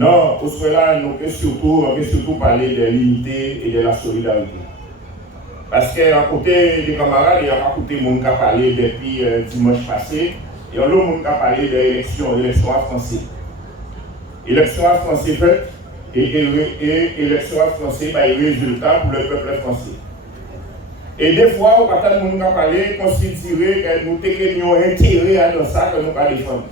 Non, pour cela, nous pouvons surtout parler de l'unité et de la solidarité. Parce qu'à côté des camarades, il y a à côté de monde qui a parlé depuis dimanche passé, et l'autre monde qui a parlé de l'élection à français. L'élection à français fait, et l'élection à français, bah, il y a résultat pour le peuple français. Et des fois, on a tant de monde qui a parlé, considérer que nous avons intérêt à ça que nous avons défendre.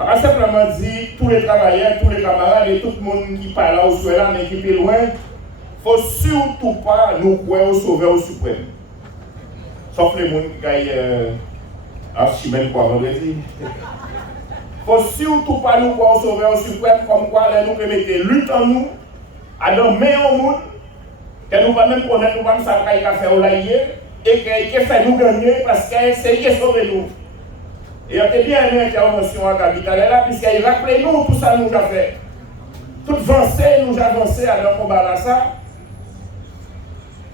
Alors, simplement dit, tous les travailleurs, tous les camarades et tout le monde qui parle là, au soit là, mais qui est loin, il ne faut surtout pas nous croire au Sauveur au Suprême. Sauf les gens qui gagnent archimène quoi vendredi. Il ne faut surtout pas nous croire au Sauveur au Suprême, comme quoi nous pouvons mettre lutte en nous, à dans meilleur monde, que nous ne pouvons même connaître, nous ne pouvons pas faire au laïer, et qui fait nous gagner parce que c'est lui qui sauve nous. Et on a bien aimé l'intervention à Capital là, puisqu'il rappelait nous tout ça nous a fait. Tout avancé, nous avancé à notre combat là ça.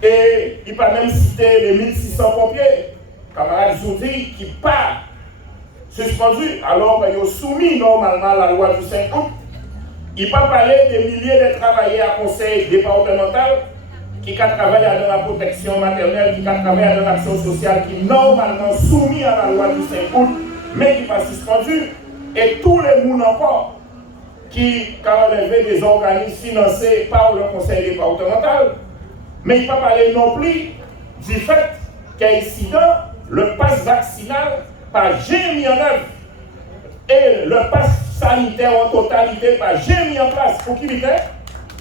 Et il n'a même cité les 1600 pompiers, camarades Zoudi, qui pas suspendus alors qu'ils ont soumis normalement à la loi du 5 août. Il n'a pas parlé des milliers de travailleurs à conseil départemental qui travaillent dans la protection maternelle, qui travaillent dans l'action sociale, qui normalement soumis à la loi du 5 août. Mais qui pas suspendu, et tous les gens encore qui ont enlevé des organismes financés par le conseil départemental, mais il ne pas parler non plus du fait qu'incident, le pass vaccinal pas jamais mis en œuvre et le pass sanitaire en totalité pas jamais mis en place. Pour qui était?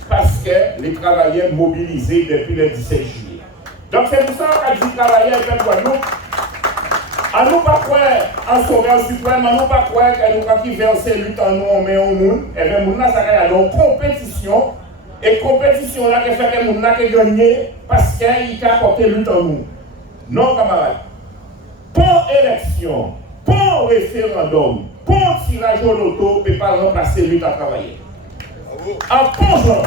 Parce que les travailleurs mobilisés depuis le 17 juillet. Donc c'est pour ça qu'a dit travailleurs et Guadeloupe. À nous pas croire en Sauveur Suprême, à nous pas croire que nous qui verser lutte en nous, on met au monde, et bien nous ça a une compétition, et compétition là qui fait que nous qui gagné parce qu'il a apporté lutte en nous. Non camarades, pour élection, pour référendum, pour tirage au loto, ne peut pas remplacer lutte à travailler. En plongeant,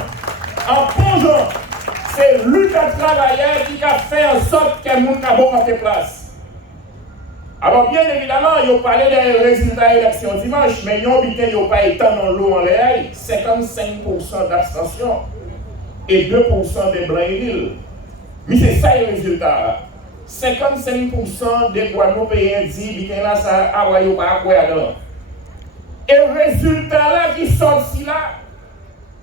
c'est lutte à travailler qui a fait en sorte que nous avons rentré place. Alors bien évidemment, ils ont parlé des résultats de l'élection dimanche, mais ils n'ont pas été dans l'eau en l'air, 55% d'abstention et 2% de blancs et nuls. Mais c'est ça le résultat. 55% des Guadeloupéens disent que là, ça a pas quoi alors. Et le résultat là qui sort ici là,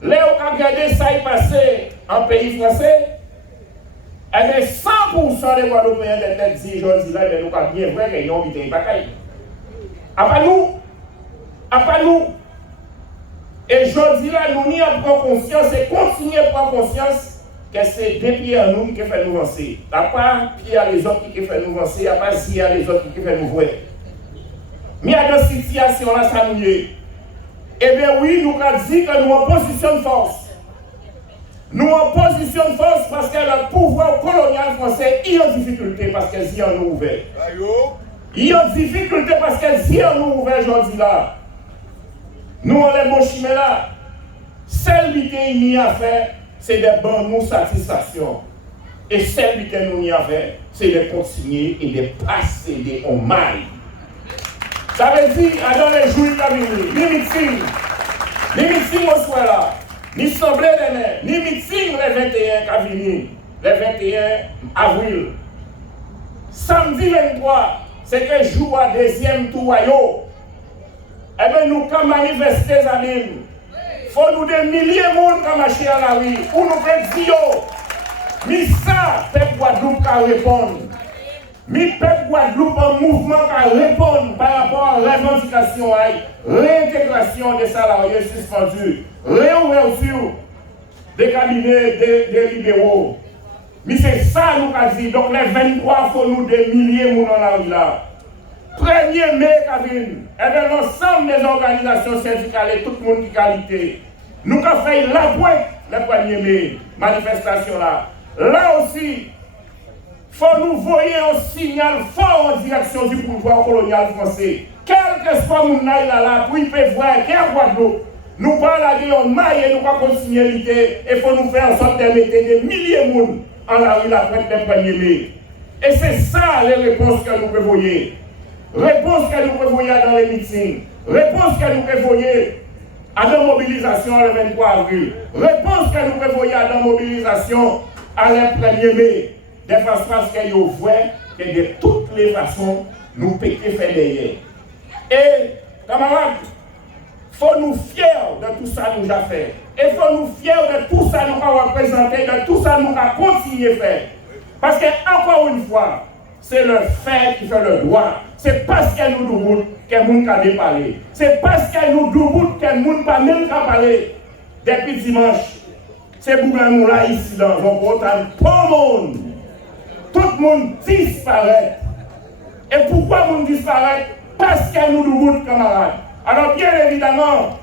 là où on a regardé ça est passé en pays français, et bien 100% des Guadeloupéens de tête dit aujourd'hui là, nous pas bien vrai qu'ils ont mis des bagailles. Après nous. Et aujourd'hui là, nous n'y avons conscience et continuer à prendre conscience que c'est des pieds à nous qui fait nous avancer. À part pieds à les autres qui fait nous avancer, à part si à les autres qui fait nous voir. Mais à cette situation là, ça nous est. Eh bien oui, nous avons dit que nous en position de force. Nous en position de force parce que le pouvoir colonial français est en difficulté parce qu'ils y en ont ouvert. Il y a en difficulté parce qu'ils y en ont ouvert aujourd'hui là. Nous, on est bon chemin là. Celle qui n'y a fait, c'est de bonnes satisfactions. Et celle que nous n'y a fait, c'est de continuer et de passer des hommages. Ça veut dire, dans les jours qui viennent, ni meeting au soir là. Ni semblé de ni meeting le 21 qui vient, le 21 avril. Samedi 23, c'est que jour à deuxième tour. Eh bien, nous, quand manifester, il faut nous des milliers de monde qui marchent à la rue. Pour nous faire dire, mais ça, peuple Guadeloupe qui répond. Mais peuple Guadeloupe en mouvement qui répond par rapport à la revendication, réintégration des salariés suspendus, réouverture des cabinets des libéraux. Mais c'est ça nous avons dit. Donc les 23, il faut nous des milliers de monde dans la rue là. 1er mai, Kavin, et bien l'ensemble des organisations syndicales et tout le monde qui qualité, nous avons fait la pointe le 1er mai, manifestation là. Là aussi, il faut nous voyer un signal fort en direction du pouvoir colonial français. Quel que soit mon aïe là, pour y peut voir qu'il y a Guadeloupe, nous parlons de maille et nous pas continuer l'idée, et il faut nous faire en sorte de mettre des milliers de monde en la rue la fête du 1er mai. Et c'est ça les réponses que nous prévoyons. Réponse que nous prévoyons dans les meetings. Réponse que nous prévoyons à la mobilisation le 23 avril. Réponse que nous prévoyons à la mobilisation à le 1er mai. De façon à ce qu'il voit que de toutes les façons, nous péquons faire derrière. Et, camarades, il faut nous fier de tout ça que nous avons fait. Et il faut nous fier de tout ça que nous avons représenté, de tout ça que nous avons continué à faire. Parce que, encore une fois, c'est le fait qui fait le droit. C'est parce qu'elle nous douboute qu'elle ne peut pas parler. C'est parce qu'elle nous douboute qu'elle ne peut pas même parler. Depuis dimanche, c'est pour nous là, ici, dans un portail, tout le monde. Tout le monde disparaît. Et pourquoi le monde disparaît? Parce qu'elle nous douboute, camarades. Alors, bien évidemment,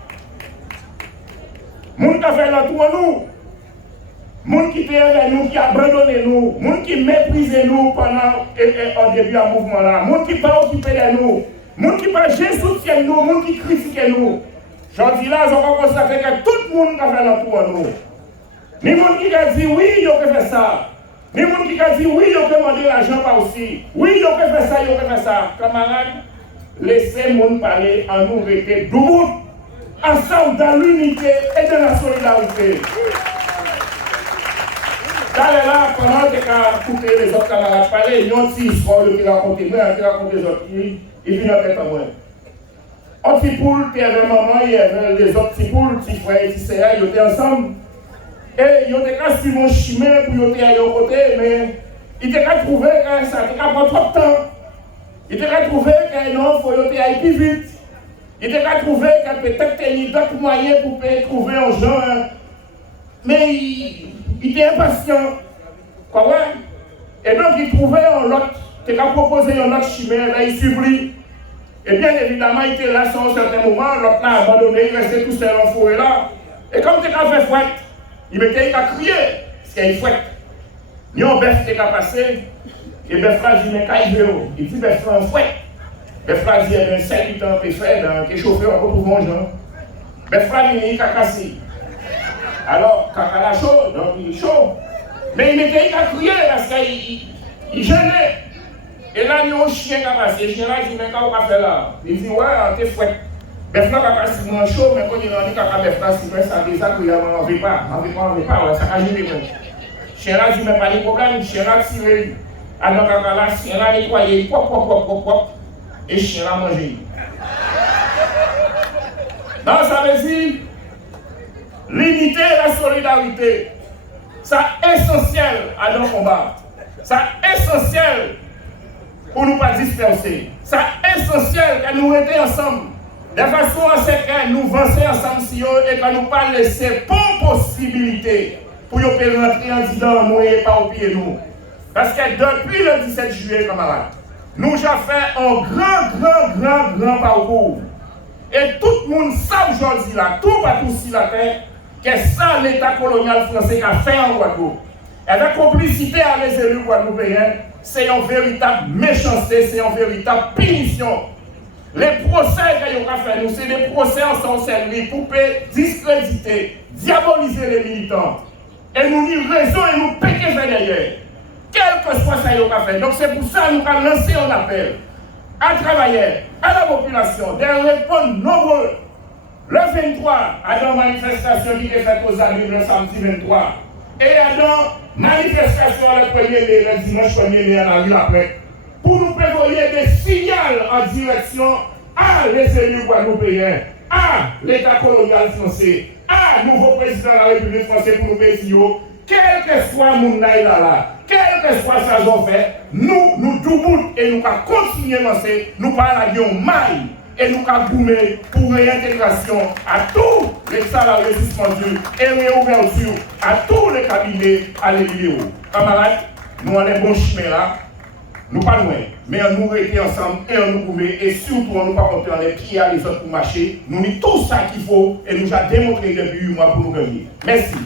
le monde qui a fait l'entour de nous, le monde qui était avec nous, qui a abandonné nous, le monde qui méprisait nous pendant au début du mouvement là, le monde qui n'a pas occupé de nous, le monde qui n'a pas soutien nous, le monde qui critiquait nous. J'en dis là, je vais constater que tout le monde qui a fait l'entour de nous. Ni le monde qui a dit oui, il peut faire ça. Ni le monde qui a dit oui, il peut demander l'argent pas aussi. Oui, il peut faire ça, il peut faire ça. Camarades, laissez le monde parler en nous rester debout, ensemble dans l'unité et dans la solidarité. D'ailleurs là, pendant que tu as écouté les autres camarades parler, ils ont dit histoire qui racontent moi, qui racontent les autres, ils viennent en tête en moi. Un petit poule, il y avait maman, il y avait les autres petits poules, petits frères, petits sœurs, ils étaient ensemble. Et ils étaient qu'à suivre mon chemin pour y aller au côté, mais ils étaient qu'à trouver que ça était qu'à prendre trop de temps. Ils étaient qu'à trouver que non, il faut y aller plus vite. Ils étaient qu'à trouver que peut-être qu'il y a d'autres moyens pour trouver un genre. Mais il était impatient. Quoi, et donc, il trouvait un autre, il a proposé un autre chemin, il suivait. Et bien évidemment, il était là sur un certain moment, l'autre l'a abandonné, il restait tout seul en forêt là. Et comme il a fait fouette, il mettait à crier, parce qu'il y a une fouette. Il y a un bœuf qui a passé, et le bœuf là, il dit, il dit, bœuf là, en fouette. Le bœuf là, il y a 5-8 ans, il fait, qui est chauffé, on retrouve un genre. Le bœuf là, il a cassé. Alors, quand il a chaud, donc il est chaud. Mais il mettait à crier parce qu'il gênait. Et là, il y a un chien qui a passé. Le chien là, il dit, mais qu'est-ce qu'on va faire là? Il dit, ouais, t'es fouette. Bœuf là, il a chaud, mais quand il a dit qu'il bœuf là, c'est ça, déjà qu'il n'en veut pas. On ne veut pas, ça a gêné. Le chien là, il dit, mais pas de problème. Le chien là, tiré. Alors, quand là, le chien là, nettoyé, pop. Et le chien là, mangé. Non, ça veut dire. L'unité et la solidarité, c'est essentiel à nos combats. C'est essentiel pour ne pas disperser. C'est essentiel que nous restions ensemble. De façon à ce que nous avancions ensemble et que nous ne pas laisser pas possibilité pour nous rentrer en disant nous et pas au pied nous. Parce que depuis le 17 juillet, camarades, nous avons fait un grand parcours. Et tout le monde sait aujourd'hui là, tout partout sur la terre, que ça l'État colonial français a fait en Guadeloupe. Et la complicité avec les élus guadeloupéens, c'est une véritable méchanceté, c'est une véritable punition. Les procès qu'ils ont fait, nous, c'est des procès en sont servis pour discréditer, diaboliser les militants. Et nous disons raison et nous péquer derrière. Quel que soit ça qu'ils ont fait. Donc c'est pour ça que nous avons lancé un appel à travailler, à la population, de répondre nombreux. Le 23, à la manifestation qui est faite aux amis le samedi 23. Et à la manifestation le 1er mai, le dimanche 1er mai à la rue après. Pour nous prévoyer des signaux en direction à les élus guadeloupéens, à l'État colonial français, à nouveau président de la République française pour nous dire, quel que soit mon là, quel que soit sa fait, nous doubout et nous continuer à lancer, nous parlons maille. Et nous avons goumé pour réintégration à tous les salariés suspendus et réouverture à tous les cabinets à l'évidéo. Camarades, nous avons un bon chemin là, nous pas loin, mais nous restons ensemble et nous goumé et surtout nous ne pas compter les pieds à les autres pour marcher. Nous avons tout ça qu'il faut et nous avons démontré depuis 8 mois pour nous gagner. Merci.